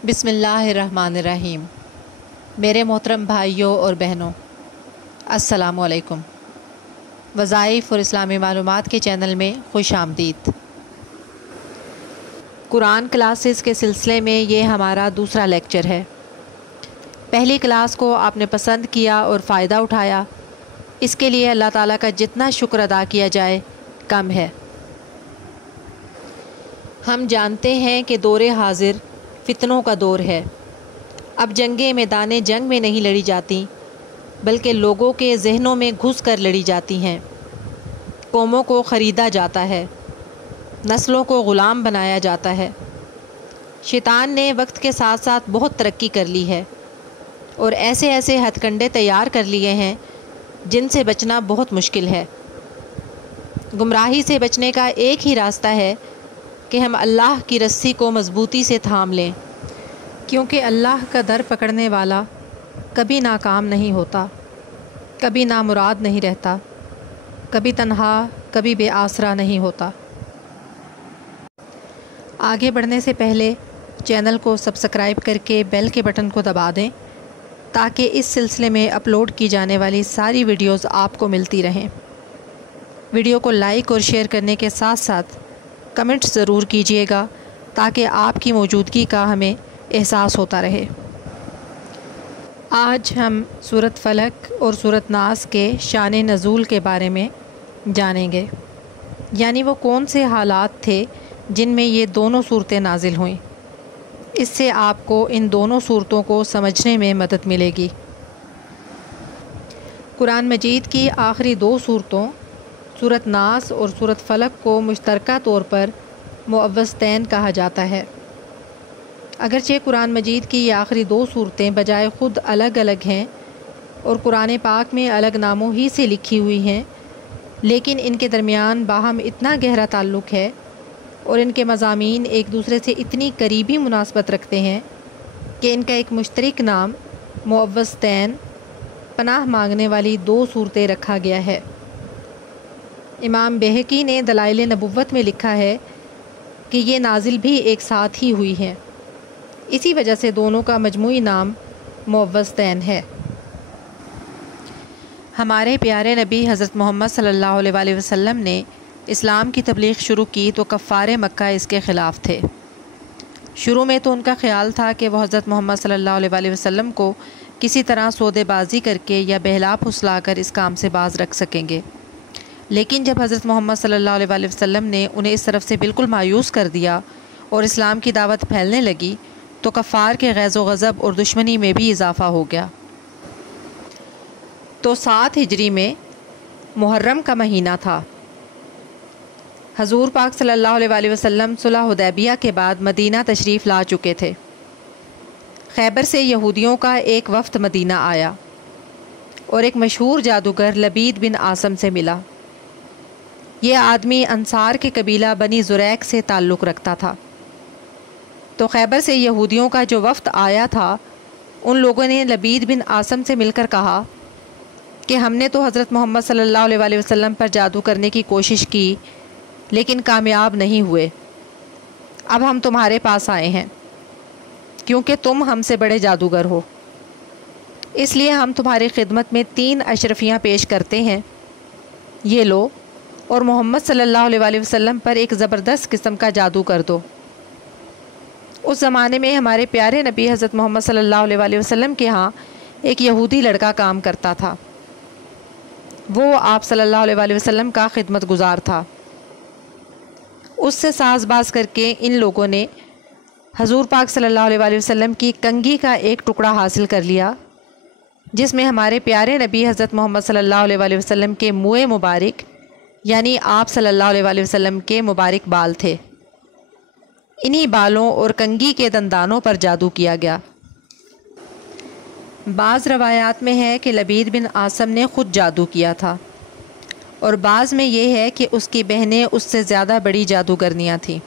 بسم اللہ الرحمن الرحیم۔ میرے محترم بھائیوں اور بہنوں، السلام علیکم۔ وظائف اور اسلامی معلومات کے چینل میں خوش آمدید۔ قرآن کلاسز کے سلسلے میں یہ ہمارا دوسرا لیکچر ہے۔ پہلی کلاس کو آپ نے پسند کیا اور فائدہ اٹھایا، اس کے لیے اللہ تعالیٰ کا جتنا شکر ادا کیا جائے کم ہے۔ ہم جانتے ہیں کہ دور حاضر فتنوں کا دور ہے۔ اب جنگیں میدان جنگ میں نہیں لڑی جاتی، بلکہ لوگوں کے ذہنوں میں گھس کر لڑی جاتی ہیں۔ قوموں کو خریدا جاتا ہے، نسلوں کو غلام بنایا جاتا ہے۔ شیطان نے وقت کے ساتھ ساتھ بہت ترقی کر لی ہے اور ایسے ایسے ہتھ کنڈے تیار کر لیے ہیں جن سے بچنا بہت مشکل ہے۔ گمراہی سے بچنے کا ایک ہی راستہ ہے کہ ہم اللہ کی رسی کو مضبوطی سے تھام لیں، کیونکہ اللہ کا در پکڑنے والا کبھی ناکام نہیں ہوتا، کبھی نامراد نہیں رہتا، کبھی تنہا، کبھی بے آسرا نہیں ہوتا۔ آگے بڑھنے سے پہلے چینل کو سبسکرائب کر کے بیل کے بٹن کو دبا دیں تاکہ اس سلسلے میں اپلوڈ کی جانے والی ساری ویڈیوز آپ کو ملتی رہیں۔ ویڈیو کو لائک اور شیئر کرنے کے ساتھ ساتھ کمنٹ ضرور کیجیے گا تاکہ آپ کی موجودگی کا ہمیں احساس ہوتا رہے۔ آج ہم سورۃ فلق اور سورۃ ناس کے شان نزول کے بارے میں جانیں گے، یعنی وہ کون سے حالات تھے جن میں یہ دونوں صورتیں نازل ہوئیں۔ اس سے آپ کو ان دونوں صورتوں کو سمجھنے میں مدد ملے گی۔ قرآن مجید کی آخری دو صورتوں سورۃ ناس اور سورۃ فلق کو مشترکہ طور پر معوذتین کہا جاتا ہے۔ اگرچہ قرآن مجید کی یہ آخری دو صورتیں بجائے خود الگ الگ ہیں اور قرآن پاک میں الگ ناموں ہی سے لکھی ہوئی ہیں، لیکن ان کے درمیان باہم اتنا گہرا تعلق ہے اور ان کے مضامین ایک دوسرے سے اتنی قریبی مناسبت رکھتے ہیں کہ ان کا ایک مشترک نام معوذتین، پناہ مانگنے والی دو صورتیں رکھا گیا ہے۔ امام بہقی نے دلائل نبوت میں لکھا ہے کہ یہ نازل بھی ایک ساتھ ہی ہوئی ہیں، اسی وجہ سے دونوں کا مجموعی نام معوذتین ہے۔ ہمارے پیارے نبی حضرت محمد صلی اللہ علیہ وآلہ وسلم نے اسلام کی تبلیغ شروع کی تو کفار مکہ اس کے خلاف تھے۔ شروع میں تو ان کا خیال تھا کہ وہ حضرت محمد صلی اللہ علیہ وآلہ وسلم کو کسی طرح سودے بازی کر کے یا بہلا پھسلا کر اس کام سے باز رکھ سکیں گے، لیکن جب حضرت محمد صلی اللہ علیہ وآلہ وسلم نے انہیں اس طرف سے بالکل مایوس کر دیا اور اسلام کی دعوت پھیلنے لگی تو کفار کے غیظ و غضب اور دشمنی میں بھی اضافہ ہو گیا۔ تو 7 ہجری میں محرم کا مہینہ تھا۔ حضور پاک صلی اللہ علیہ وآلہ وسلم صلح حدیبیہ کے بعد مدینہ تشریف لا چکے تھے۔ خیبر سے یہودیوں کا ایک وفد مدینہ آیا اور ایک مشہور جادوگر لبید بن عاصم سے ملا۔ یہ آدمی انصار کے قبیلہ بنی زریق سے تعلق رکھتا تھا۔ تو خیبر سے یہودیوں کا جو وفد آیا تھا، ان لوگوں نے لبید بن عاصم سے مل کر کہا کہ ہم نے تو حضرت محمد صلی اللہ علیہ وآلہ وسلم پر جادو کرنے کی کوشش کی لیکن کامیاب نہیں ہوئے۔ اب ہم تمہارے پاس آئے ہیں کیونکہ تم ہم سے بڑے جادوگر ہو، اس لیے ہم تمہاری خدمت میں 3 اشرفیاں پیش کرتے ہیں، یہ لو اور محمد صلی اللہ علیہ وآلہ وسلم پر ایک زبردست قسم کا جادو کر دو۔ اس زمانے میں ہمارے پیارے نبی حضرت محمد صلی اللہ علیہ وآلہ وسلم کے ہاں ایک یہودی لڑکا کام کرتا تھا، وہ آپ صلی اللہ علیہ وآلہ وسلم کا خدمت گزار تھا۔ اس سے ساز باز کر کے ان لوگوں نے حضور پاک صلی اللہ علیہ وآلہ وسلم کی کنگھی کا ایک ٹکڑا حاصل کر لیا جس میں ہمارے پیارے نبی حضرت محمد صلی اللہ علیہ وآلہ وسلم کے منہ مبارک، یعنی آپ صلی اللہ علیہ وآلہ وسلم کے مبارک بال تھے۔ انہی بالوں اور کنگھی کے دندانوں پر جادو کیا گیا۔ بعض روایات میں ہے کہ لبید بن عاصم نے خود جادو کیا تھا اور بعض میں یہ ہے کہ اس کی بہنیں اس سے زیادہ بڑی جادوگرنیاں تھیں،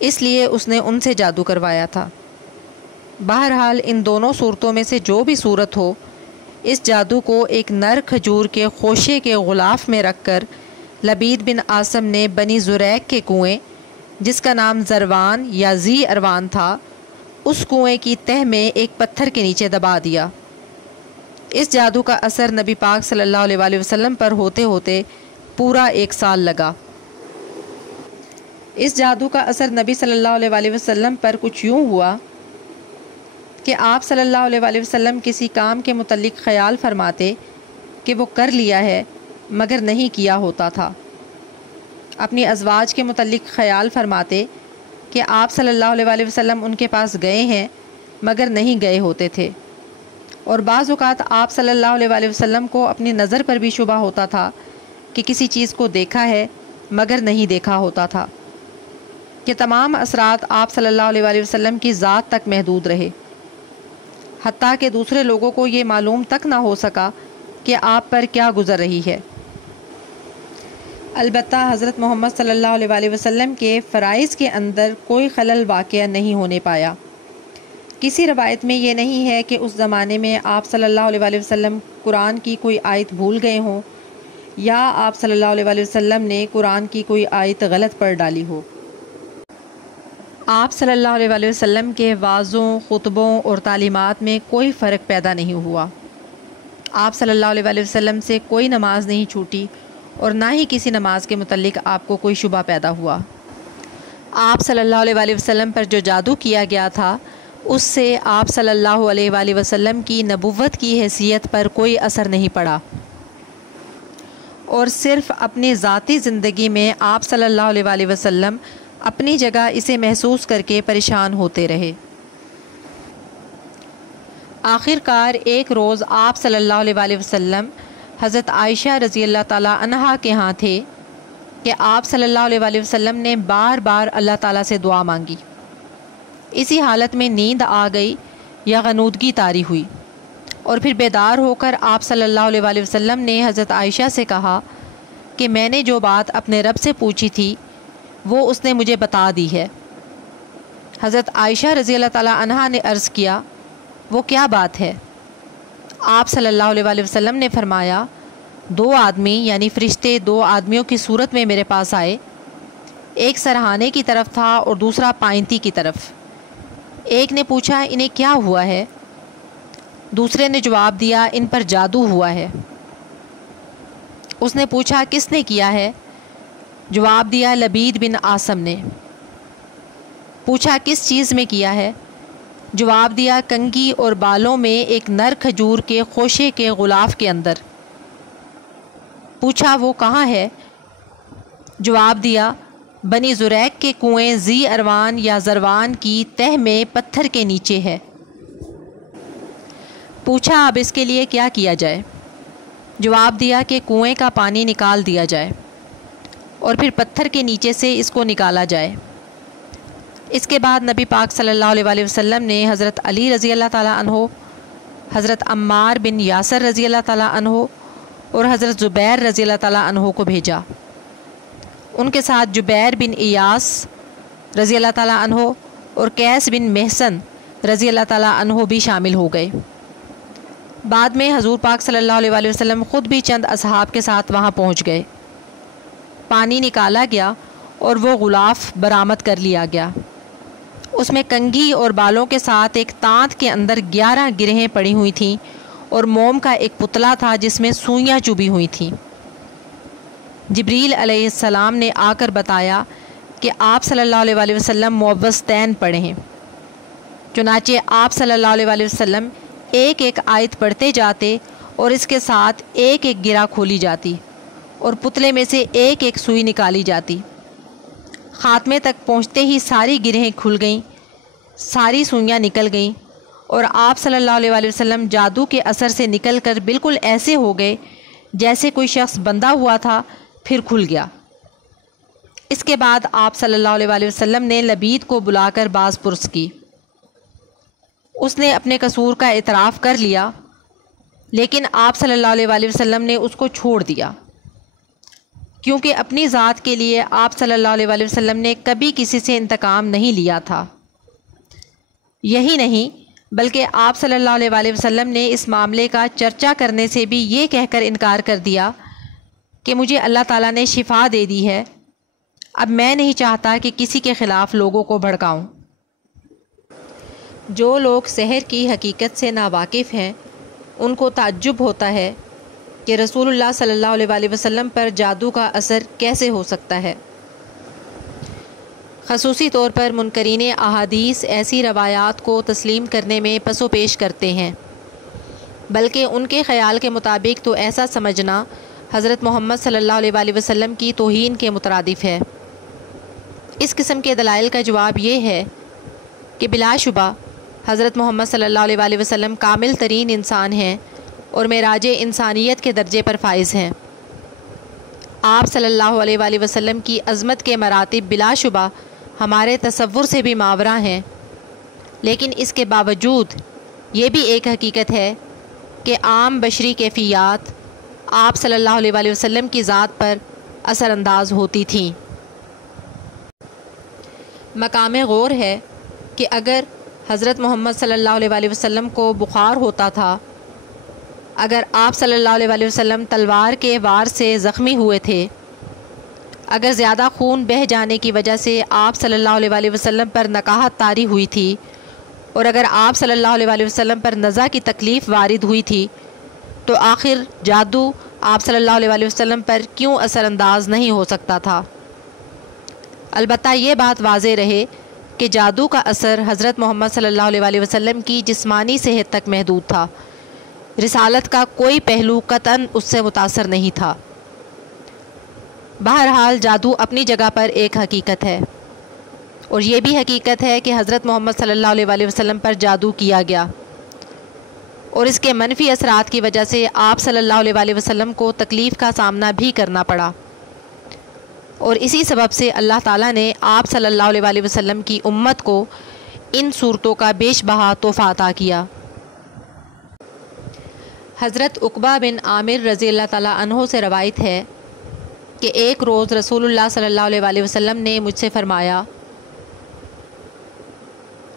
اس لیے اس نے ان سے جادو کروایا تھا۔ بہرحال ان دونوں صورتوں میں سے جو بھی صورت ہو، اس جادو کو ایک نر کھجور کے خوشے کے غلاف میں رکھ کر لبید بن عاصم نے بنی زریق کے کنویں، جس کا نام زروان یا زی اروان تھا، اس کنویں کی تہ میں ایک پتھر کے نیچے دبا دیا۔ اس جادو کا اثر نبی پاک صلی اللہ علیہ وآلہ وسلم پر ہوتے ہوتے پورا 1 سال لگا۔ اس جادو کا اثر نبی صلی اللہ علیہ وآلہ وسلم پر کچھ یوں ہوا کہ آپ صلی اللہ علیہ وآلہ وسلم کسی کام کے متعلق خیال فرماتے کہ وہ کر لیا ہے مگر نہیں کیا ہوتا تھا۔ اپنی ازواج کے متعلق خیال فرماتے کہ آپ صلی اللہ علیہ وآلہ وسلم ان کے پاس گئے ہیں مگر نہیں گئے ہوتے تھے، اور بعض اوقات آپ صلی اللہ علیہ وآلہ وسلم کو اپنی نظر پر بھی شبہ ہوتا تھا کہ کسی چیز کو دیکھا ہے مگر نہیں دیکھا ہوتا تھا، کہ تمام اثرات آپ صلی اللہ علیہ وآلہ وسلم کی ذات تک محدود رہے، حتیٰ کہ دوسرے لوگوں کو یہ معلوم تک نہ ہو سکا کہ آپ پر کیا گزر رہی ہے۔ البتہ حضرت محمد صلی اللہ علیہ وآلہ وسلم کے فرائض کے اندر کوئی خلل واقع نہیں ہونے پایا۔ کسی روایت میں یہ نہیں ہے کہ اس زمانے میں آپ صلی اللہ علیہ وآلہ وسلم قرآن کی کوئی آیت بھول گئے ہوں یا آپ صلی اللہ علیہ وآلہ وسلم نے قرآن کی کوئی آیت غلط پڑھ ڈالی ہو۔ آپ صلی اللہ علیہ وآلہ وسلم کے وعظوں، خطبوں اور تعلیمات میں کوئی فرق پیدا نہیں ہوا۔ آپ صلی اللہ علیہ وآلہ وسلم سے کوئی نماز نہیں چھوٹی اور نہ ہی کسی نماز کے متعلق آپ کو کوئی شبہ پیدا ہوا۔ آپ صلی اللہ علیہ وآلہ وسلم پر جو جادو کیا گیا تھا اس سے آپ صلی اللہ علیہ وآلہ وسلم کی نبوت کی حیثیت پر کوئی اثر نہیں پڑا، اور صرف اپنی ذاتی زندگی میں آپ صلی اللہ علیہ وآلہ وسلم اپنی جگہ اسے محسوس کر کے پریشان ہوتے رہے۔ آخر کار ایک روز آپ صلی اللہ علیہ وآلہ وسلم حضرت عائشہ رضی اللہ تعالیٰ عنہا کے ہاں تھے کہ آپ صلی اللہ علیہ وآلہ وسلم نے بار بار اللہ تعالیٰ سے دعا مانگی۔ اسی حالت میں نیند آ گئی یا غنودگی طاری ہوئی، اور پھر بیدار ہو کر آپ صلی اللہ علیہ وآلہ وسلم نے حضرت عائشہ سے کہا کہ میں نے جو بات اپنے رب سے پوچھی تھی وہ اس نے مجھے بتا دی ہے۔ حضرت عائشہ رضی اللہ تعالیٰ عنہا نے عرض کیا، وہ کیا بات ہے؟ آپ صلی اللہ علیہ وآلہ وسلم نے فرمایا، 2 آدمی یعنی فرشتے 2 آدمیوں کی صورت میں میرے پاس آئے، ایک سرہانے کی طرف تھا اور دوسرا پائنتی کی طرف۔ ایک نے پوچھا انہیں کیا ہوا ہے؟ دوسرے نے جواب دیا ان پر جادو ہوا ہے۔ اس نے پوچھا کس نے کیا ہے؟ جواب دیا لبید بن عاصم نے۔ پوچھا کس چیز میں کیا ہے؟ جواب دیا کنگھی اور بالوں میں ایک نر کھجور کے خوشے کے غلاف کے اندر۔ پوچھا وہ کہاں ہے؟ جواب دیا بنی زریق کے کنویں ذی اروان یا زروان کی تہ میں پتھر کے نیچے ہے۔ پوچھا اب اس کے لیے کیا کیا جائے؟ جواب دیا کہ کنویں کا پانی نکال دیا جائے اور پھر پتھر کے نیچے سے اس کو نکالا جائے۔ اس کے بعد نبی پاک صلی اللہ علیہ وآلہ وسلم نے حضرت علی رضی اللہ تعالیٰ عنہ، حضرت عمار بن یاسر رضی اللہ تعالیٰ عنہ اور حضرت زبیر رضی اللہ تعالیٰ عنہ کو بھیجا۔ ان کے ساتھ جبیر بن ایاس رضی اللہ تعالیٰ عنہ اور قیس بن محسن رضی اللہ تعالیٰ عنہ بھی شامل ہو گئے۔ بعد میں حضور پاک صلی اللہ علیہ وآلہ وسلم خود بھی چند اصحاب کے ساتھ وہاں پہنچ گئے۔ پانی نکالا گیا اور وہ غلاف برآمد کر لیا گیا۔ اس میں کنگھی اور بالوں کے ساتھ ایک تانت کے اندر 11 گرہیں پڑی ہوئی تھیں اور موم کا ایک پتلا تھا جس میں سوئیاں چبھی ہوئی تھیں۔ جبریل علیہ السلام نے آ کر بتایا کہ آپ صلی اللہ علیہ وآلہ وسلم معوذتین پڑھے ہیں۔ چنانچہ آپ صلی اللہ علیہ وآلہ وسلم ایک ایک آیت پڑھتے جاتے اور اس کے ساتھ ایک ایک گرہ کھولی جاتی اور پتلے میں سے ایک ایک سوئی نکالی جاتی۔ خاتمے تک پہنچتے ہی ساری گرہیں کھل گئیں، ساری سوئیاں نکل گئیں، اور آپ صلی اللہ علیہ وآلہ وسلم جادو کے اثر سے نکل کر بالکل ایسے ہو گئے جیسے کوئی شخص بندھا ہوا تھا پھر کھل گیا۔ اس کے بعد آپ صلی اللہ علیہ وآلہ وسلم نے لبید کو بلا کر باز پرس کی۔ اس نے اپنے قصور کا اعتراف کر لیا، لیکن آپ صلی اللہ علیہ وآلہ وسلم نے اس کو چھوڑ دیا، کیونکہ اپنی ذات کے لیے آپ صلی اللہ علیہ وآلہ وسلم نے کبھی کسی سے انتقام نہیں لیا تھا۔ یہی نہیں بلکہ آپ صلی اللہ علیہ وآلہ وسلم نے اس معاملے کا چرچا کرنے سے بھی یہ کہہ کر انکار کر دیا کہ مجھے اللہ تعالیٰ نے شفا دے دی ہے، اب میں نہیں چاہتا کہ کسی کے خلاف لوگوں کو بھڑکاؤں۔ جو لوگ سحر کی حقیقت سے ناواقف ہیں ان کو تعجب ہوتا ہے کہ رسول اللہ صلی اللہ علیہ وآلہ وسلم پر جادو کا اثر کیسے ہو سکتا ہے۔ خصوصی طور پر منکرین احادیث ایسی روایات کو تسلیم کرنے میں پس و پیش کرتے ہیں، بلکہ ان کے خیال کے مطابق تو ایسا سمجھنا حضرت محمد صلی اللہ علیہ وآلہ وسلم کی توہین کے مترادف ہے۔ اس قسم کے دلائل کا جواب یہ ہے کہ بلا شبہ حضرت محمد صلی اللہ علیہ وآلہ وسلم کامل ترین انسان ہیں اور معراج انسانیت کے درجے پر فائز ہیں۔ آپ صلی اللہ علیہ وآلہ وسلم کی عظمت کے مراتب بلا شبہ ہمارے تصور سے بھی ماوراء ہیں، لیکن اس کے باوجود یہ بھی ایک حقیقت ہے کہ عام بشری کیفیات آپ صلی اللہ علیہ وآلہ وسلم کی ذات پر اثر انداز ہوتی تھیں۔ مقام غور ہے کہ اگر حضرت محمد صلی اللہ علیہ وآلہ وسلم کو بخار ہوتا تھا، اگر آپ صلی اللہ علیہ وآلہ وسلم تلوار کے وار سے زخمی ہوئے تھے، اگر زیادہ خون بہہ جانے کی وجہ سے آپ صلی اللہ علیہ وآلہ وسلم پر نکاحت طاری ہوئی تھی، اور اگر آپ صلی اللہ علیہ وآلہ وسلم پر نزع کی تکلیف وارد ہوئی تھی، تو آخر جادو آپ صلی اللہ علیہ وآلہ وسلم پر کیوں اثر انداز نہیں ہو سکتا تھا؟ البتہ یہ بات واضح رہے کہ جادو کا اثر حضرت محمد صلی اللہ علیہ وآلہ وسلم کی جسمانی صحت تک محدود تھا، رسالت کا کوئی پہلو قطعاً اس سے متاثر نہیں تھا۔ بہرحال جادو اپنی جگہ پر ایک حقیقت ہے، اور یہ بھی حقیقت ہے کہ حضرت محمد صلی اللہ علیہ وآلہ وسلم پر جادو کیا گیا، اور اس کے منفی اثرات کی وجہ سے آپ صلی اللہ علیہ وآلہ وسلم کو تکلیف کا سامنا بھی کرنا پڑا، اور اسی سبب سے اللہ تعالیٰ نے آپ صلی اللہ علیہ وآلہ وسلم کی امت کو ان صورتوں کا بیش بہا تحفہ عطا کیا۔ حضرت عقبہ بن عامر رضی اللہ تعالیٰ عنہ سے روایت ہے کہ ایک روز رسول اللہ صلی اللہ علیہ وآلہ وسلم نے مجھ سے فرمایا،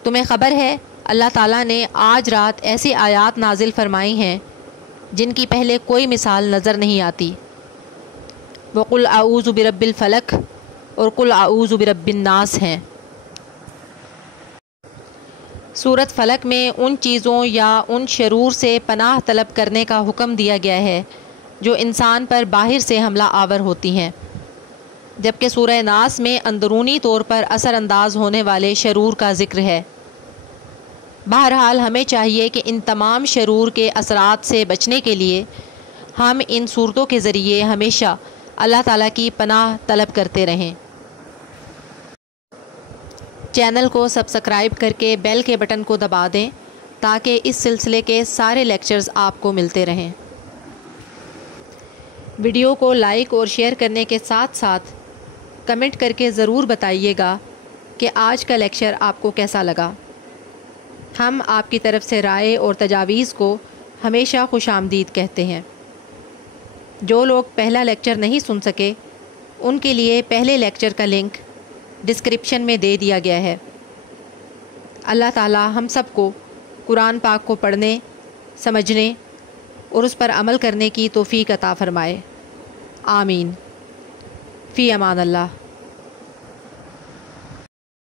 تمہیں خبر ہے اللہ تعالیٰ نے آج رات ایسی آیات نازل فرمائی ہیں جن کی پہلے کوئی مثال نظر نہیں آتی۔ وَقُلْ أَعُوذُ بِرَبِّ الْفَلَقِ اور قُلْ أَعُوذُ بِرَبِّ النَّاسِ ہیں۔ سورۃ فلق میں ان چیزوں یا ان شرور سے پناہ طلب کرنے کا حکم دیا گیا ہے جو انسان پر باہر سے حملہ آور ہوتی ہیں، جبکہ سورہ ناس میں اندرونی طور پر اثر انداز ہونے والے شرور کا ذکر ہے۔ بہرحال ہمیں چاہیے کہ ان تمام شرور کے اثرات سے بچنے کے لیے ہم ان صورتوں کے ذریعے ہمیشہ اللہ تعالیٰ کی پناہ طلب کرتے رہیں۔ چینل کو سبسکرائب کر کے بیل کے بٹن کو دبا دیں تاکہ اس سلسلے کے سارے لیکچرز آپ کو ملتے رہیں۔ ویڈیو کو لائک اور شیئر کرنے کے ساتھ ساتھ کمنٹ کر کے ضرور بتائیے گا کہ آج کا لیکچر آپ کو کیسا لگا۔ ہم آپ کی طرف سے رائے اور تجاویز کو ہمیشہ خوش آمدید کہتے ہیں۔ جو لوگ پہلا لیکچر نہیں سن سکے ان کے لیے پہلے لیکچر کا لنک ڈسکرپشن میں دے دیا گیا ہے۔ اللہ تعالی ہم سب کو قرآن پاک کو پڑھنے، سمجھنے اور اس پر عمل کرنے کی توفیق عطا فرمائے۔ آمین۔ فی امان اللہ۔